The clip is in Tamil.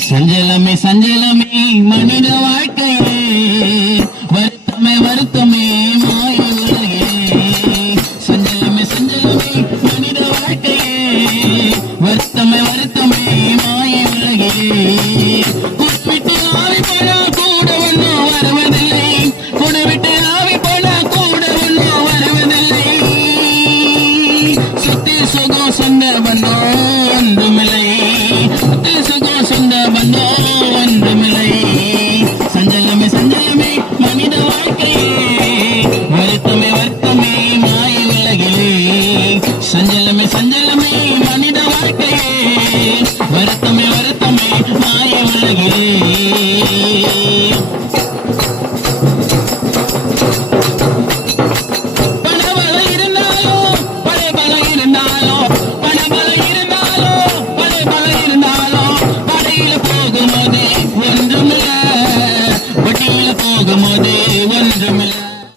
சஞ்சலமே சஞ்சலமே மனித வாழ்க்கையே, வருத்தமே வருத்தமே மாய உலகே. சஞ்சலமே சஞ்சலமே மனித வாழ்க்கையே, வருத்தமே வருத்தமே மாய உலகே. கூப்பிட்டு ஆவி போனா கூட ஒன்னும் வருவதில்லை, கூட விட்டு ஆவி போனா கூட ஒன்னும் வருவதில்லை. சுத்தி சுகம் சொந்த பந்தம் ஒன்றுமில்லை, சுத்தி சுகம் சொந்த பந்தம் ஒன்றுமில்லை. சஞ்சலமே சஞ்சலமே மனித வாழ்க்கையே, வருத்தமே வருத்தமே மாய உலகிலே. சஞ்சலமே சஞ்சலமே மனித வாழ்க்கையே, வருத்தமே வருத்தமே மாய உலகிலே. பணபலம் இருந்தாலும் படைபலம் இருந்தாலும், பணபலம் இருந்தாலும் படைபலம் இருந்தாலும், படையில போகும்போது ஒன்றுமில்ல, வட்டியில போகும்போது ஒன்றுமில்ல.